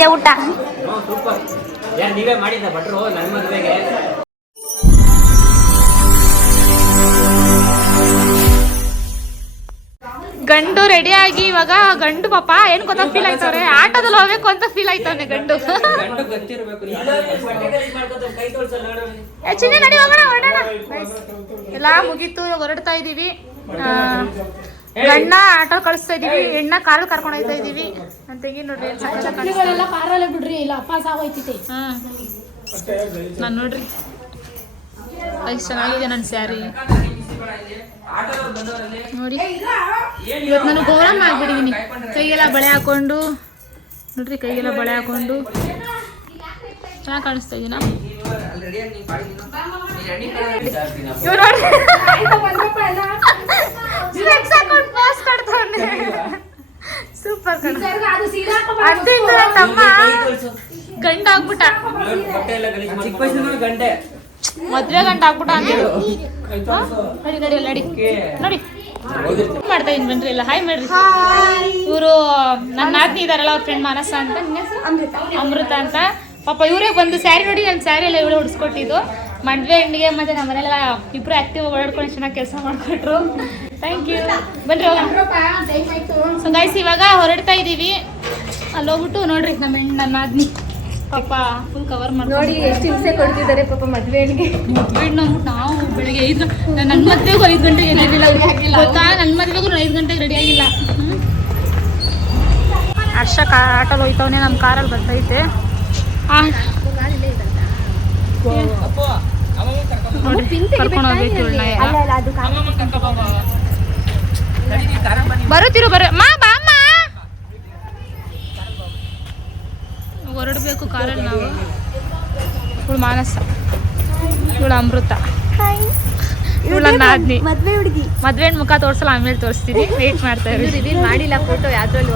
ಹೇಗಿದೆ ಊಟ? ನೀವೇ ಮಾಡಿದ್ದ ಭಟ್ರು ನನ್ನ ಮದುವೆಗೆ. ಗಂಡು ರೆಡಿ ಆಗಿ ಇವಾಗ ಗಂಡು ಪಾಪ ಏನ್ ಗೊತ್ತಾ ಫೀಲ್ ಆಯ್ತವ್ರೆ, ಆಟೋದಲ್ಲಿ ಹೋಗ್ಬೇಕು ಅಂತ ಫೀಲ್ ಆಯ್ತವ್ನೆ ಗಂಡು. ಚಿನ್ನಿ ನಡಿ ಹೋಗೋಣ, ಹೊರಡೋಣ. ಎಲ್ಲ ಮುಗೀತು, ಹೊರಡ್ತಾ ಇದೀವಿ. ಗಂಡ ಆಟೋ ಕಳಿಸ್ತಾ ಇದೀವಿ, ಹೆಣ್ಣ ಕಾರಲ್ಲಿ ಕರ್ಕೊಂಡು ಹೋಗ್ತಾ ಇದೀವಿ. ಅಂತೆಗಿ ನೋಡ್ರಿ ಕಾರಲ್ಲೇ ಬಿಡ್ರಿ, ಇಲ್ಲ ಅಪ್ಪ ಸಾವೈತಿ. ನಾನು ನೋಡ್ರಿ ಎಷ್ಟು ಚೆನ್ನಾಗಿದೆ ನನ್ನ ಸ್ಯಾರಿ ನೋಡಿ. ಇವತ್ತು ನಾನು ಗೌರಮ್ಮ ಆಗ್ಬಿಟ್ಟಿದ್ದೀನಿ. ಕೈಗೆಲ್ಲ ಬಳೆ ಹಾಕೊಂಡು ನೋಡ್ರಿ, ಕೈಗೆಲ್ಲ ಬಳೆ ಹಾಕೊಂಡು ಚೆನ್ನಾಗಿ ಕಾಣಿಸ್ತಾ ಇದೀನ. ಸೂಪರ್ ತಮ್ಮ ಗಂಡ ಆಗ್ಬಿಟ್ಟ, ಮದ್ವೆ ಗಂಟ ಆಗ್ಬಿಟ್ಟ ಅಂತ ನಡಿ ನೋಡಿ ಮಾಡ್ತಾ ಇದ್ದೀನಿ. ಬನ್ರಿ ಎಲ್ಲ ಹಾಯ್ ಮಾಡ್ರಿ. ಇವರು ನನ್ನ ನಾದ್ನಿ ಇದಾರಲ್ಲ, ಅವ್ರ ಫ್ರೆಂಡ್ ಮಾನಸ ಅಂತ, ಅಮೃತ ಅಂತ. ಪಾಪ ಇವರೇ ಬಂದು ಸ್ಯಾರಿ ನೋಡಿ, ನನ್ನ ಸ್ಯಾರಿ ಎಲ್ಲ ಇವರೇ ಉಡಿಸ್ಕೊಟ್ಟಿದ್ದು. ಮದ್ವೆ ಹೆಣ್ಣಿಗೆ ಮತ್ತೆ ನಮ್ಮ ಮನೆಯಲ್ಲ ಇಬ್ರು ಆಕ್ಟಿವ್ ಓಡಾಡ್ಕೊಂಡು ಚೆನ್ನಾಗಿ ಕೆಲಸ ಮಾಡ್ಕೊಟ್ರು. Thank you. ಬನ್ರಿ ಹೋಗೋಣ. ಸೊ ಗೈಸ್ ಇವಾಗ ಹೊರಡ್ತಾ ಇದ್ದೀವಿ. ಅಲ್ಲಿ ಹೋಗ್ಬಿಟ್ಟು ನೋಡ್ರಿ ನನ್ನ ನಾದ್ನಿ ಪಾಪ ಫುಲ್ ಕವರ್ ಮಾಡಿ ನೋಡಿ ಎಷ್ಟು ಹಿಂಸೆ ಕೊಡ್ತಿದ್ದಾರೆ ಪಾಪ ಮದ್ವೆ ಹೆಣ್ಣಿಗೆ. ಮದ್ವೆ ಅಂದ್ಬಿಟ್ಟು ನಾವು ಬೆಳಿಗ್ಗೆ 5 ನನ್ನ ಮದ್ವೆಗೂ 5 ಗಂಟೆಗೆ ಎದ್ದಿಲ್ಲ ಗೊತ್ತಾ. ನನ್ನ ಮದ್ವೆಗೂ 5 ಗಂಟೆಗೆ ರೆಡಿ ಆಗಿಲ್ಲ. ಹರ್ಷ ಆಟೋಲ್ಲಿ ಹೋಯ್ತವನೇ, ನಮ್ಮ ಕಾರಲ್ಲಿ ಬರ್ತೈತೆ. ಕರ್ಕೊಂಡು ಹೋಗ್ಬೇಕು. ಬರುತ್ತಿರು ಮಾ ಬಾ ಅಮ್ಮ, ಹೊರಡಬೇಕು ಕಾರಲ್ಲಿ ನಾವು. ಇವಳು ಮಾನಸ, ಇವಳು ಅಮೃತ, ಇವಳು ನಾದ್ನಿ. ಮದ್ವೆ ಹುಡುಗಿ ಮದ್ವೆ ಮುಖ ತೋರ್ಸಲ್ಲ, ಆಮೇಲೆ ತೋರಿಸ್ತೀನಿ. ವೇಟ್ ಮಾಡ್ತಾ ಇರಿ. ರಿವೀಲ್ ಮಾಡಿಲ್ಲ ಫೋಟೋ ಯಾವ್ದ್ರಲ್ಲಿ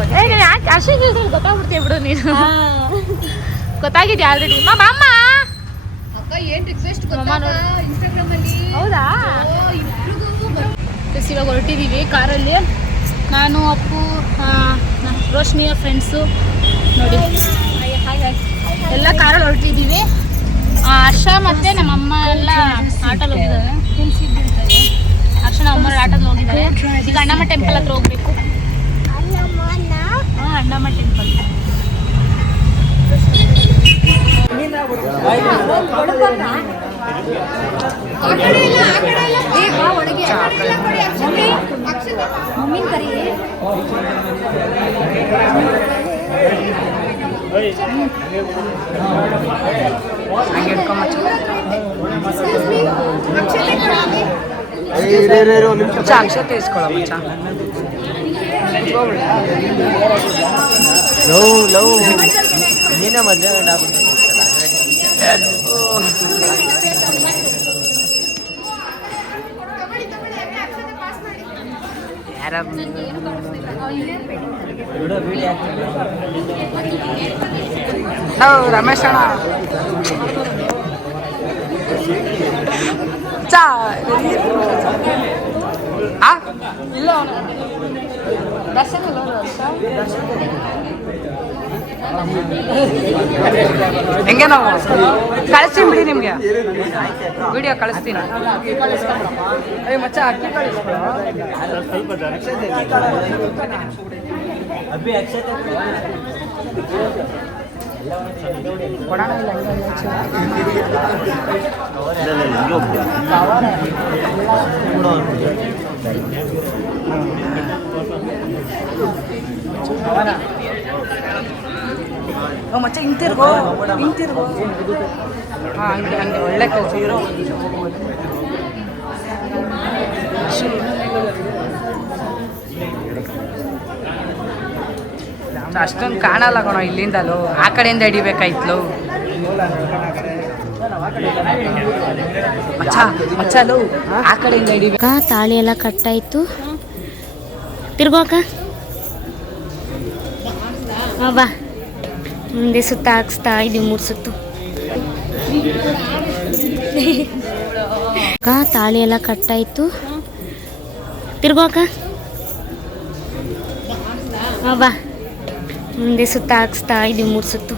ಅಷ್ಟೇ ಗೊತ್ತಾಗ್ಬಿಡ್ತೀವಿ ಬಿಡು ನೀನು. ಗೊತ್ತಾಗಿದೆ ಆಲ್ರೆಡಿ. ಮಾ ಬಾ ಅಮ್ಮ. ಅಕ್ಕ ಏನ್ ರಿಕ್ವೆಸ್ಟ್ ಇನ್ಸ್ಟಾಗ್ರಾಮ್ ಅಲ್ಲಿ. ಹೌದಾ? ಇವಾಗ ಹೊರಟಿದ್ದೀವಿ ಕಾರಲ್ಲಿ. ನಾನು, ಅಪ್ಪು, ರೋಶ್ನಿಯ ಫ್ರೆಂಡ್ಸು ನೋಡಿ ಎಲ್ಲ ಕಾರಲ್ಲಿ ಹೊರಟಿದ್ದೀವಿ. ಹರ್ಷ ಮತ್ತು ನಮ್ಮಮ್ಮ ಎಲ್ಲ ಆಟೋಲ್ಲಿ ಹೋಗಿದ್ದಾರೆ. ಹರ್ಷ ನಮ್ಮಮ್ಮ ಆಟೋದಲ್ಲಿ ಹೋಗಿದ್ದಾರೆ. ಈಗ ಅಣ್ಣಮ್ಮ ಟೆಂಪಲ್ ಹತ್ರ ಹೋಗ್ಬೇಕು. ಅಣ್ಣಮ್ಮ ಟೆಂಪಲ್. ಮಮ್ಮಿನ ಕರಿ. ಅಕ್ಷತೆ ಇಸ್ಕೊಳ್ಳೋ ನೀನ ಮದ್ವೆ ರಮೇಶ್ ಅಣ್ಣ ಇಲ್ಲ ಹೆಂಗೆ ನಾವು ಕಳಿಸ್ತೀನಿ ಬಿಡಿ, ನಿಮಗೆ ವಿಡಿಯೋ ಕಳಿಸ್ತೀನಿ. ಮಚ್ಚ ಅಕ್ಕಿ ಕೊಡೋಣ ಮಚ್ಚ ಹಿಂತಿರ್ಗೋ. ಹಾಂ ಹಂಗೆ ಹಂಗೆ ಒಳ್ಳೆ ಕೆಲಸ ಇರೋ. ಅಷ್ಟೊಂದು ಕಾಣಲ್ಲ ಕಣೋ ಇಲ್ಲಿಂದಲೂ, ಆ ಕಡೆಯಿಂದ ಹಿಡಿಬೇಕಾಯ್ತು. ಮಚ್ಚಲು ಆ ಕಡೆಯಿಂದ ಹಿಡಿಬೇಕಾ. ತಾಳಿ ಎಲ್ಲ ಕಟ್ಟಾಯ್ತು. ತಿರ್ಗೋಕ ಬಾ. ಮುಂದೆ ಸುತ್ತ ಹಾಕ್ಸ್ತಾ ಇದೀವಿ 3 ಸುತ್ತು. ತಾಳಿ ಎಲ್ಲ ಕಟ್ಟಾಯ್ತು. ತಿರ್ಗೋಕ ಬಾ. ಮುಂದೆ ಸುತ್ತ ಹಾಕ್ಸ್ತಾ ಇದೀವಿ 3 ಸುತ್ತು.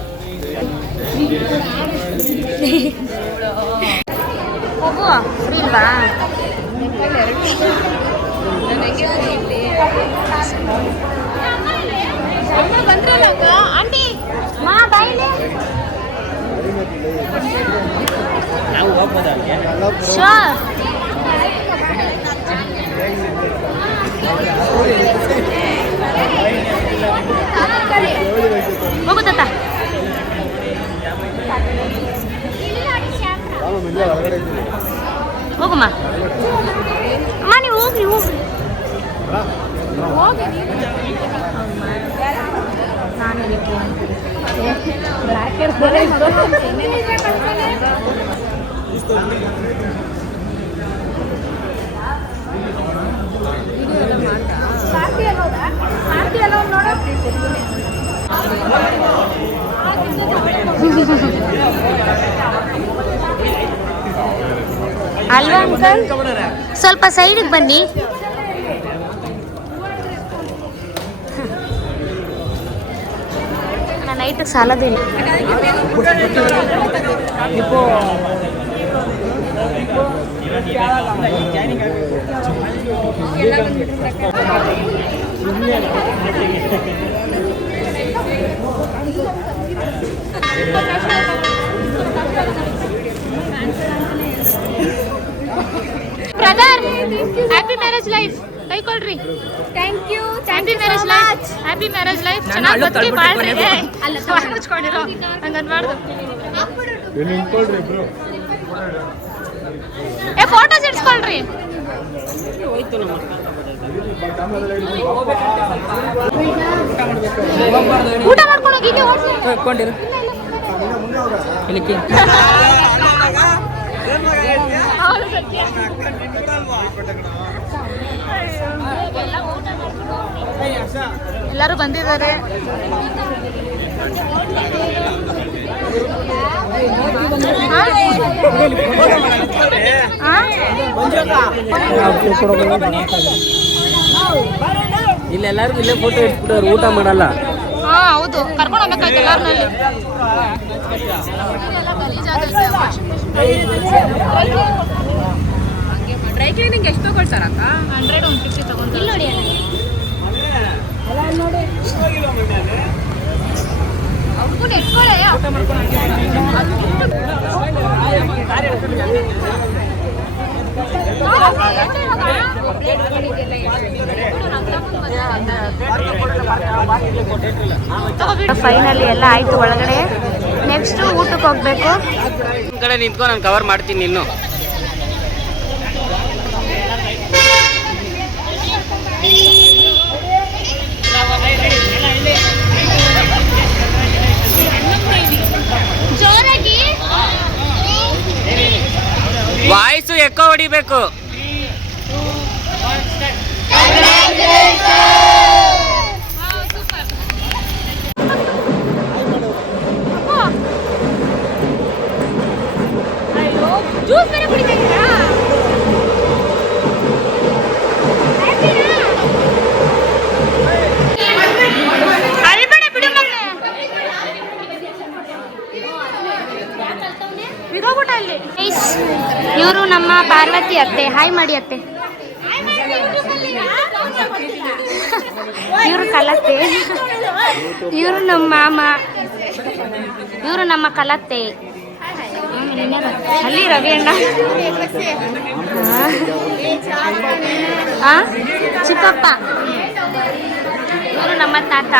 ಹೋಗುವ ಫ್ರೀ ಇಲ್ವಾ? ಆಂಟಿ ಮಾ ಬಾಯಿಲೆ ನಾವು ಹೋಗ್ಬೋದಾ? ಶೋರ್ ಹೋಗು ತಾತ. ಹೋಗಮ್ಮ ಅಮ್ಮ, ನೀವು ಹೋಗ್ರಿ ಹೋಗ್ರಿ ನಾನು ಅಲ್ವಾ ಅಂಕಲ್? ಸ್ವಲ್ಪ ಸೈಡಿಗೆ ಬನ್ನಿ. ನಾನು ನೈಟಿಗೆ ಸಾಲದಿಲ್ಲ. Brother, happy marriage life. ಕೈಕೊಳ್ರಿ. Thank you. Happy marriage life. Happy marriage life. ಚೆನ್ನಾಗಿ ಬದುಕಿ ಬಾಳ್ರಿ. ಅಲ್ಲ ಮುಚ್ಕೊಂಡಿರೋ ಹಂಗೆ ಅನ್ಬಾರ್ದು. ಫೋಟೋಸ್ ಇಡ್ಸ್ಕೊಳ್ರಿ. ಊಟ ಮಾಡ್ಕೊಂಡು ಹೋಗಿ ಎಲ್ಲರೂ ಬಂದಿದ್ದಾರೆ. ಇಲ್ಲೆಲ್ಲರೂ ಇಲ್ಲೇ ಫೋಟೋ ಇಟ್ಬಿಟ್ಟವ್ರು, ಊಟ ಮಾಡಲ್ಲ. ಹಾ ಹೌದು, ಕರ್ಕೊಂಡು ಹೋಗ್ಬೇಕಾಯ್ತು ಎಲ್ಲಾರ್ನಲ್ಲಿ. ಡ್ರೈ ಕ್ಲೀನಿಂಗ್ ಎಷ್ಟು ತಗೊಳ್ತಾರಕ್ಕ? 100 150 ತಗೊಂಡು. ಇಲ್ಲಿ ನೋಡಿ ಅವ್ರಿಗೂ ನೆಟ್ಕೊಳ್ಳೆ. ಫೈನಲಿ ಎಲ್ಲ ಆಯ್ತು ಒಳಗಡೆ. ನೆಕ್ಸ್ಟ್ ಊಟಕ್ಕೆ ಹೋಗ್ಬೇಕು. ಕಡೆ ನಿಂತ್ಕೊ, ನಾನು ಕವರ್ ಮಾಡ್ತೀನಿ ಇನ್ನು. ಜೋರಾಗಿ ವಾಯ್ಸು ಎಕ್ಕೋ ಹೊಡಿಬೇಕು. ಜ್ಯೂಸ್ ಬೇರೆ ಕುಡಿತಾ ಇದ್ದೀರಾ? ಅಳ್ಬೇಡ ಬಿಡು ಮಗನೇ. ಬಿದೋಗ್ಬಿಟ್ಟ ಅಲ್ಲಿ. ಇವರು ನಮ್ಮ ಪಾರ್ವತಿ ಅತ್ತೆ. ಹಾಯ್ ಮಾಡಿ ಅತ್ತೆ. ಇವರು ಕಲತ್ತೆ. ಇವರು ನಮ್ಮ ಮಾಮ. ಇವರು ನಮ್ಮ ಕಲತ್ತೆ. ಅಲ್ಲಿ ರವಿ ಅಣ್ಣ. ಚಿಕ್ಕಪ್ಪ. ಇವರು ನಮ್ಮ ತಾತ.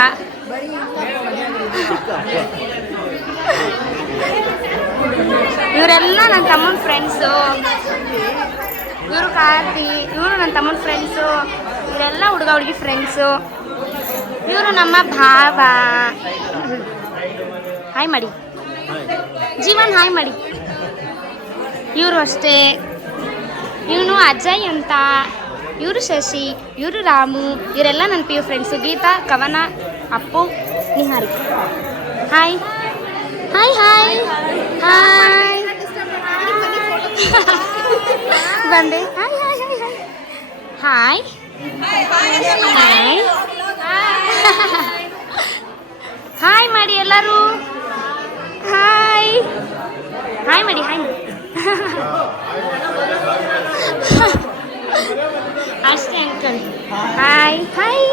ಇವರೆಲ್ಲ ನನ್ನ ತಮ್ಮನ ಫ್ರೆಂಡ್ಸು. ಇವರು ಕಾರ್ತಿ. ಇವರು ನನ್ನ ತಮ್ಮನ ಫ್ರೆಂಡ್ಸು. ಇವರೆಲ್ಲ ಹುಡುಗ ಹುಡುಗಿ ಫ್ರೆಂಡ್ಸು. ಇವರು ನಮ್ಮ ಭಾವ. ಹಾಯ್ ಮಾಡಿ ಜೀವನ್. ಹಾಯ್ ಮಾಡಿ. ಇವರು ಅಷ್ಟೇ. ಇವನು ಅಜಯ್ ಅಂತ. ಇವರು ಶಶಿ. ಇವರು ರಾಮು. ಇವರೆಲ್ಲ ನನ್ನ PU friends. Geetha, Kavana, Appu, Nihari. Hi hi hi hi. ಬಂದೆ. Hi hi hi hi hi hi. Hi ಮಾಡಿ ಎಲ್ಲರೂ. ಹಾಯ್ ಹಾಯ್ ಮಾಡಿ ಹಾಯ್ ಮಾಡಿ. ಅಷ್ಟೇ ಅಂಕಲ್. Hi hi.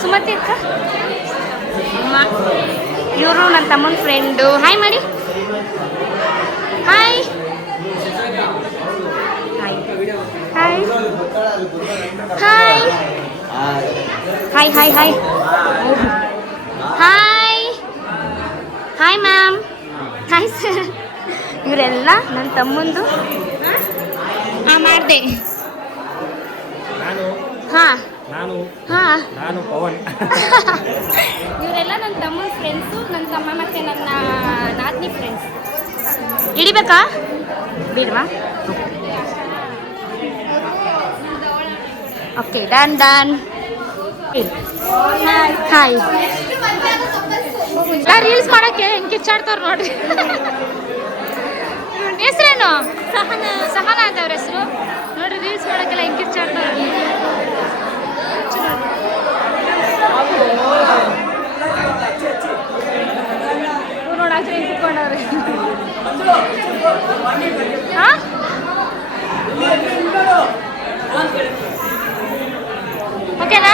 ಸುಮತಿ ಅಕ್ಕ ಇವರು ನನ್ನ ತಮ್ಮನ ಫ್ರೆಂಡು. ಹಾಯ್ ಮಾಡಿ. Hi hi hi hi hi hi hi hi hi ma'am. Hi sir. ಇವರೆಲ್ಲ ನನ್ನ ತಮ್ಮಂದು. ಹಾಂ ಮಾಡಿದೆ. ಹಾಂ ಹಾಂ ನಾನು ಪವನ್. ಇವರೆಲ್ಲ ನನ್ನ ತಮ್ಮನ ಫ್ರೆಂಡ್ಸು. ನನ್ನ ತಮ್ಮ ಮತ್ತು ನನ್ನ ನಾದಿನಿ ಫ್ರೆಂಡ್ಸ್. ಹಿಡಿಬೇಕಾ ಬಿಡ್ವಾ? Okay done done. Hi. Reels ಮಾಡಕ್ಕೆ ಹೆಂಗ್ ಕಿಚ್ಚಾಡ್ತಾರ ನೋಡ್ರಿ. ಹೆಸರೇನು? ಸಹನಾ ಅಂತ ಅವ್ರ ಹೆಸರು. ನೋಡ್ರಿ ರೀಲ್ಸ್ ಮಾಡಕ್ಕೆಲ್ಲ ಹೆಂಗ್ ಕಿಚ್ಚಾಡ್ತಾರ. ನೋಡಾಕ್ರಿ ಹೆಂಗ್ ಕುತ್ಕೊಂಡವ್ರಿ. ಹಾ ಓಕೆನಾ?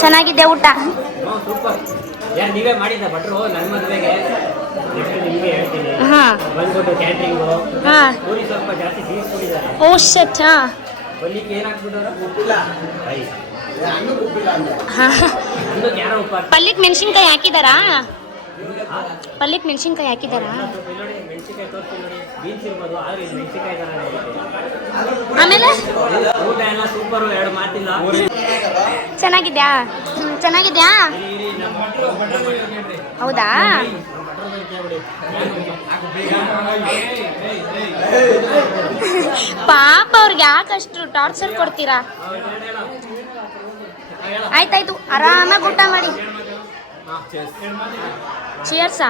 ಚೆನ್ನಾಗಿದೆ ಊಟ. ಯಾರು ನೀವೇ ಮಾಡಿದ್ದ ಭಟ್ರು ನನ್ನ ಮದುವೆಗೆ? ನೆಕ್ಸ್ಟ್ ನಿಮಗೆ ಹೇಳ್ತೀನಿ. ಹಾಂ ಬಂದ್ಬಿಟ್ಟು ಕ್ಯಾಟ್ರಿಂಗು ಹಾಂ. ಪೂರಿ ಸ್ವಲ್ಪ ಜಾಸ್ತಿ ಸೀರಿಸ್ಬಿಟ್ಟಿದ್ದಾರೆ. ಓ ಶಟ್. ಹಾಂ ಬಲ್ಲಿಕ್ಕೆ ಏನು ಹಾಕ್ಬಿಟ್ಟವ್ರು? ಉಪ್ಪಿಲ್ಲ. ಹಾಂ. ಇನ್ನೊಂದು ಯಾರೋ ಉಪ್ಪು ಹಾಕಿ ಪಲ್ಯಕ್ಕೆ ಮೆಣಸಿನ್ಕಾಯಿ ಹಾಕಿದಾರಾ? ಪಲ್ಯಕ್ಕೆ ಮೆಣಸಿನ್ಕಾಯಿ ಹಾಕಿದಾರಾ? ನೋಡಿ ಮೆಣಸಿನ್ಕಾಯಿ ತೋರಿಸ್ತೀನಿ ನೋಡಿ. ಬೀನ್ಸ್ ಇರ್ಬೋದು ಆದರೆ ಇದು ಮೆಣಸಿನ್ಕಾಯಿ ಥರ. ಆಮೇಲೆ ಊಟ ಎಲ್ಲ ಸೂಪರು, ಎರಡು ಮಾತಿಲ್ಲ. ಚೆನ್ನಾಗಿದ್ಯಾ? ಚೆನ್ನಾಗಿದ್ಯಾ? ಹೌದಾ? ಪಾಪ ಅವ್ರಿಗೆ ಯಾಕಷ್ಟು ಟಾರ್ಚರ್ ಕೊಡ್ತೀರಾ? ಆಯ್ತಾಯ್ತು, ಆರಾಮಾಗಿ ಊಟ ಮಾಡಿ. ಚಿಯರ್ಸಾ?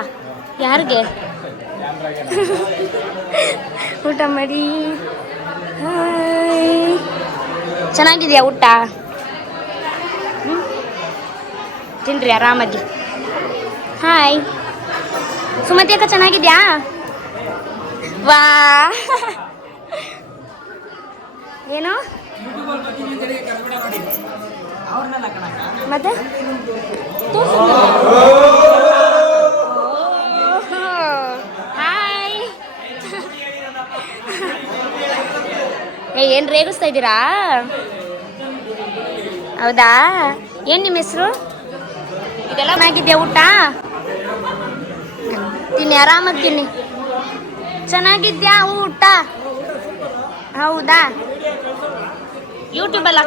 ಯಾರಿಗೆ? ಊಟ ಮಾಡಿ. ಹಾಯ್. ಚೆನ್ನಾಗಿದೆಯಾ ಊಟ? ತಿನ್ರಿ ಆರಾಮಾಗಿ. ಹಾಯ್ ಸುಮತಿ ಅಕ್ಕ, ಚೆನ್ನಾಗಿದ್ಯಾ? ವಾ ಏನು ಮತ್ತೆ ಹಾಯ್. ಏನು ರೇಗಿಸ್ತಾ ಇದ್ದೀರಾ? ಹೌದಾ? ಏನು ನಿಮ್ಮ ಹೆಸರು? ಇದೆಲ್ಲ ಚೆನ್ನಾಗಿದ್ಯಾ ಊಟ? ತಿನ್ನಿ ಆರಾಮಾಗಿ ತಿನ್ನಿ. ಚೆನ್ನಾಗಿದ್ಯಾ ಊಟ? ಹೌದಾ? ಯೂಟ್ಯೂಬಲ್ಲಿ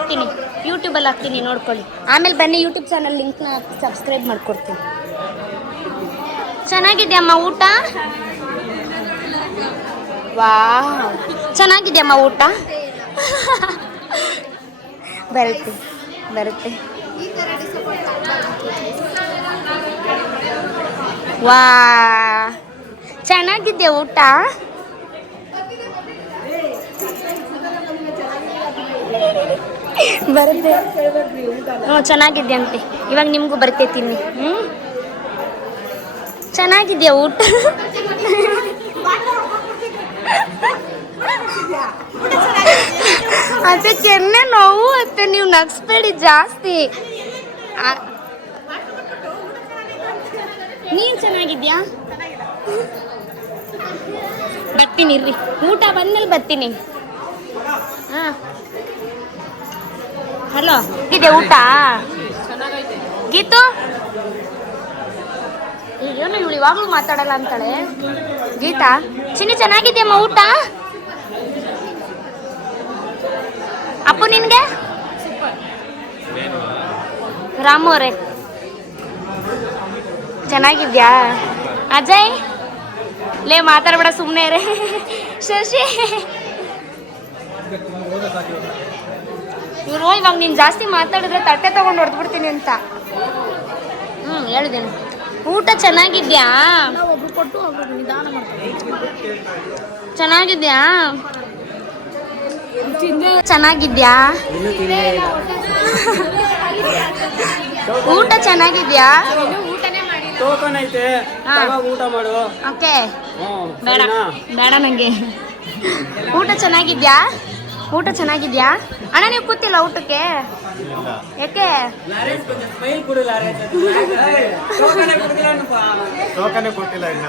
ಹಾಕ್ತೀನಿ ನೋಡ್ಕೊಳ್ಳಿ. ಆಮೇಲೆ ಬನ್ನಿ, ಯೂಟ್ಯೂಬ್ ಚಾನಲ್ ಲಿಂಕ್ನ ಸಬ್ಸ್ಕ್ರೈಬ್ ಮಾಡ್ಕೊಡ್ತೀನಿ. ಚೆನ್ನಾಗಿದ್ಯಮ್ಮ ಊಟ? ವಾ ಚೆನ್ನಾಗಿದ್ಯಮ್ಮ ಊಟ? ಬರುತ್ತೆ. ವಾ ಚೆನ್ನಾಗಿದ್ಯಾ ಊಟ? ಬರುತ್ತೆ. ಹ್ಞೂ ಚೆನ್ನಾಗಿದ್ದೆ ಅಂತೆ. ಇವಾಗ ನಿಮಗೂ ಬರುತ್ತೆ, ತಿನ್ನಿ. ಚೆನ್ನಾಗಿದ್ಯಾ ಊಟ? ಅತ್ತೆ ಕೆನ್ನೆ ನೋವು ಅತ್ತೆ, ನೀವು ನಗ್ಸ್ಬೇಡಿ ಜಾಸ್ತಿ. ನೀನು ಚೆನ್ನಾಗಿದ್ಯಾ? ಬರ್ತೀನಿ ಇರ್ರಿ, ಊಟ ಬಂದ್ಮೇಲೆ ಬರ್ತೀನಿ. ಹಾಂ ಹಲೋ, ಇದೆ ಊಟ? ಗೀತು ಏನು ಇವಳು ಇವಾಗಲೂ ಮಾತಾಡಲ್ಲ ಅಂತಾಳೆ. ಗೀತಾ, ಚಿನ್ನಿ ಚೆನ್ನಾಗಿದ್ಯಮ್ಮ ಊಟ? ಅಪ್ಪು ನಿನ್ಗೆ? ರಾಮು ಅವರೇ ಚೆನ್ನಾಗಿದ್ಯಾ? ಅಜಯ್ ಲೇ ಮಾತಾಡ್ಬೇಡ ಸುಮ್ಮನೆ ರೇ. ಶಶಿ ಇವರು ಇವಾಗ ನೀನು ಜಾಸ್ತಿ ಮಾತಾಡಿದ್ರೆ ತಟ್ಟೆ ತಗೊಂಡು ಹೊಡೆದ್ಬಿಡ್ತೀನಿ ಅಂತ. ಹೇಳಿದ್ದೇನೆ. ಊಟ ಚೆನ್ನಾಗಿದ್ಯಾ? ಕೊಟ್ಟು ಹೋಗ್ಬೇಕು, ನಿಧಾನ ಮಾಡ್ತಾರೆ. ಚೆನ್ನಾಗಿದ್ಯಾ? ಚೆನ್ನಾಗಿದ್ಯಾ? ಊಟ ಚೆನ್ನಾಗಿದ್ಯಾ? ಟೋಕನ್ ಐತೆ, ಊಟ ಮಾಡು. ಓಕೆ, ಬೇಡ ಬೇಡ ನಂಗೆ. ಊಟ ಚೆನ್ನಾಗಿದ್ಯಾ? ಊಟ ಚೆನ್ನಾಗಿದ್ಯಾ? ಅಣ್ಣ ನೀವು ಕೂತಿಲ್ಲ ಊಟಕ್ಕೆ? ಯಾಕೆ? ಟೋಕನ್ ಕೊಟ್ಟಿಲ್ಲ ಇನ್ನ.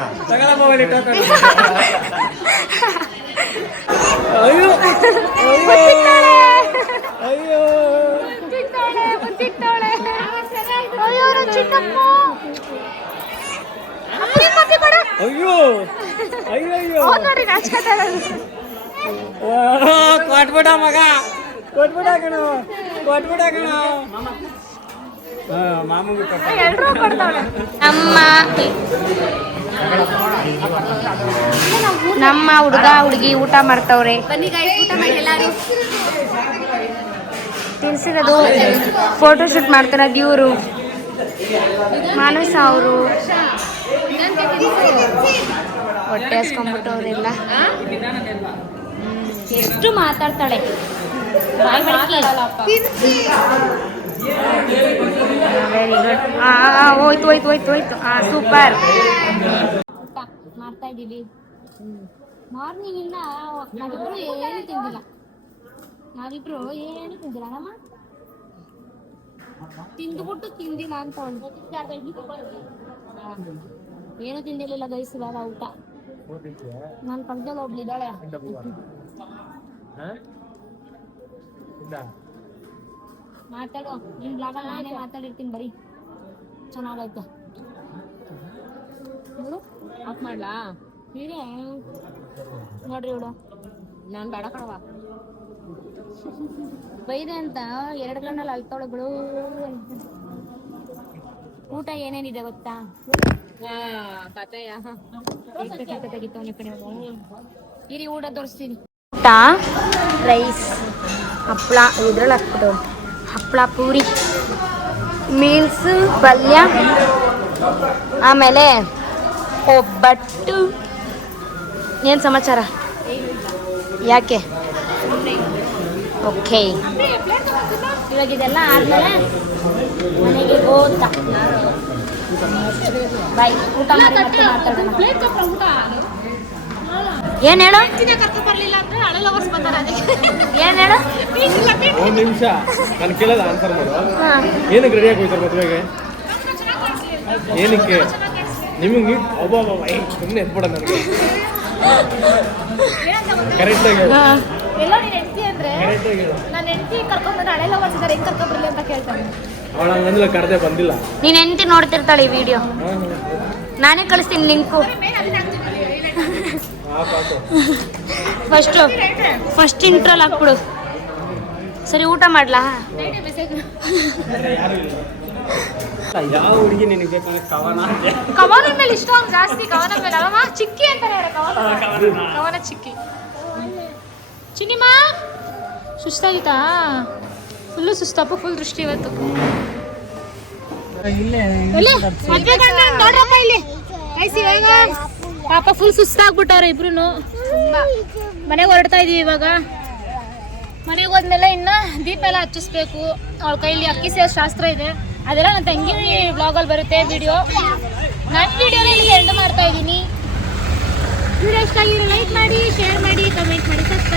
ಅಯ್ಯೋ ಅಯ್ಯೋ ಅಯ್ಯೋ ಕೊಟ್ಬಿಡ ಮಗ, ಕೊಟ್ಬಿಡ ಕಣ, ಕೊಟ್ಬಿಡ ಕಣ. ಮಾಮೂಲಿ ನಮ್ಮ ಹುಡುಗ ಹುಡುಗಿ ಊಟ ಮಾಡ್ತವ್ರೆ. ಬನ್ನಿ ಗೈಸ್, ಊಟ ಮಾಡಿ ಎಲ್ಲಾರು. ತಿನ್ಸಿರೋದು ಫೋಟೋ ಶೂಟ್ ಮಾಡ್ತಿರೋದು ಇವರು ಮಾನಸ ಅವರು. ಹೊಟ್ಟೆ ಹಸ್ಕೊಂಡ್ಬಿಟ್ಟವ್ರೆಲ್ಲ. ಎಷ್ಟು ಮಾತಾಡ್ತಾಳೆ, ವೆರಿ ಗುಡ್. ಹೋಯ್ತು ಹೋಯ್ತು ಹೋಯ್ತು ಹೋಯ್ತು. ಸೂಪರ್. ಮಾಡ್ತಾ ಇದ್ದೀವಿ. ಮಾರ್ನಿಂಗ್ ಇಂದ ನಾವಿಬ್ರು ಏನು ತಿಂದಿಲ್ಲ, ನಾವಿಬ್ರು ಏನು ತಿಂದಿಲ್ಲ. ನಮ್ಮ ತಿಂದ್ಬಿಟ್ಟು ತಿಂದಿಲ್ಲ ಅಂತ ಏನು ತಿಂದಿರ್ಲಿಲ್ಲ ಗೈಸ್. ಇವಾಗ ಊಟ ನಾನು ಪಕ್ಕದಲ್ಲಿ ಹೋಗ್ಲಿದ್ದಾಳೆ. ಮಾತಾಡು, ನಿನ್ ಬ್ಲಾಗಲ್ಲಿ ನಾನೇ ಮಾತಾಡಿರ್ತೀನಿ ಬರೀ. ಚೆನ್ನಾಗೈತೆ ಆಫ್ ಮಾಡ್ಲಾ? ಹೀಗೆ ನೋಡ್ರಿ ಇವಳು. ನಾನು ಬೇಡ ಕಣವ. ಬೈದೆ ಅಂತ 2 ಗಂಟಲ್ಲಿ ಅಲ್ತವಳೆ ಬಿಡು. ಊಟ ಏನೇನಿದೆ ಗೊತ್ತಾ? ಕತೆಯ ತೆಗಿತವನೆ ಕಡೆ ಇರಿ, ಊಟ ತೋರಿಸ್ತೀನಿ. ಊಟ ರೈಸ್, ಹಪ್ಪಳ, ಇದ್ರಲ್ಲಿ ಹಾಕ್ಬಿಟ್ಟು ಹಪ್ಪಳ, ಪೂರಿ, ಮೀಲ್ಸ್, ಪಲ್ಯ, ಆಮೇಲೆ ಒಬ್ಬಟ್ಟು. ಏನು ಸಮಾಚಾರ? ಯಾಕೆ? ಓಕೆ, ಇವಾಗ ಇದೆಲ್ಲ ಆದ್ಮೇಲೆ ಮನೆಗೆ ಹೋಗ್ತಾ ಬಾಯ್. ಊಟ ಮಾಡಿ ಮತ್ತೆ ಮಾತಾಡೋಣ. ಏನ್ ಹೇಳು? ಬರ್ಲಿಲ್ಲ ಅಂದ್ರೆ ಹಳೆ ಲವರ್ಸ್ ಬರ್ತಾರೆ. ಏನ್ ಹೇಳು? ಒಂದ್ ನಿಮಿಷ ನಾನು ಕೇಳೋದು ಆನ್ಸರ್ ಮಾಡು. ಏನಕ್ಕೆ ರೆಡಿ ಆಗಿ ಹೋಯ್ತಾರೆ ಮದುವೆಗೆ? ಏನಕ್ಕೆ ನಿಮಗೆ? ಒಬ್ಬ ಸುಮ್ಮನೆ ಎತ್ಬಿಡ ನನಗೆ. ಕರೆಕ್ಟಾಗಿ ಹೇಳು, ಎಲ್ಲೋ ನೀನ್ ಹೆಂಡತಿ ಅಂದ್ರೆ ಕರೆಕ್ಟಾಗಿ ಹೇಳು. ನನ್ನ ಹೆಂಡತಿ ಕರ್ಕೊಂಡ್ಬಂದ್ರೆ ಹಳೆ ಲವರ್ಸ್ ಇದ್ದಾರೆ, ಹೆಂಗ್ ಕರ್ಕೊಂಡ್ಬರ್ಲಿ ಅಂತ ಕೇಳ್ತಾನೆ. ಅವಳ ಹಂಗಂದ್ರೆ ಕರೆದೇ ಬಂದಿಲ್ಲ. ನೀನ್ ಹೆಂಡತಿ ನೋಡ್ತಿರ್ತಾಳೆ ಈ ವಿಡಿಯೋ, ನಾನೇ ಕಳಿಸ್ತೀನಿ ಲಿಂಕು. ಫಸ್ಟ್ ಇಂಟ್ರೋಲ್ ಹಾಕ್ಬಿಡು. ಸರಿ, ಊಟ ಮಾಡ್ಲಾ? ಯಾವ ಹುಡುಗಿ ನಿನಗೆ ಬೇಕಾದ್ರೆ ಕವನ ಕವನ ಮೇಲೆ ಇಷ್ಟ ಅವ್ನು ಜಾಸ್ತಿ. ಕವನ ಮೇಲೆ ಅವ ಚಿಕ್ಕಿ ಅಂತಾರೆ, ಕವನ ಚಿಕ್ಕಿ. ಚಿನ್ನಿಮಾ ಸುಸ್ತಾಗಿತ್ತಾ? ಫುಲ್ಲು ಸುಸ್ತಪ್ಪ, ಫುಲ್ ದೃಷ್ಟಿ ಇವತ್ತು. ನೋಡ್ರಪ್ಪ ಇಲ್ಲಿ ಪಾಪ ಫುಲ್ ಸುಸ್ತಾಗ್ಬಿಟ್ಟವ್ರೆ ಇಬ್ರು. ಮನೆಗೆ ಹೊರಡ್ತಾ ಇದೀವಿ ಇವಾಗ. ಮನೆಗೆ ಹೋದ್ಮೇಲೆ ಇನ್ನ ದೀಪ ಎಲ್ಲ ಹಚ್ಚಿಸ್ಬೇಕು. ಅವಳ ಕೈಲಿ ಅಕ್ಕಿ ಸೇರೋ ಶಾಸ್ತ್ರ ಇದೆ, ಅದೆಲ್ಲ ನನ್ನ ತಂಗಿ ಬ್ಲಾಗಲ್ಲಿ ಬರುತ್ತೆ ವಿಡಿಯೋ. ನನ್ನ ವಿಡಿಯೋನ ಇಲ್ಲಿ ಎಂಡ್ ಮಾಡ್ತಾ ಇದ್ದೀನಿ. ವಿಡಿಯೋ ಇಷ್ಟ ಆಗಿರೋ ಲೈಕ್ ಮಾಡಿ, ಶೇರ್ ಮಾಡಿ, ಕಮೆಂಟ್ ಮಾಡಿ, ಸಬ್ಸ್ಕ್ರೈಬ್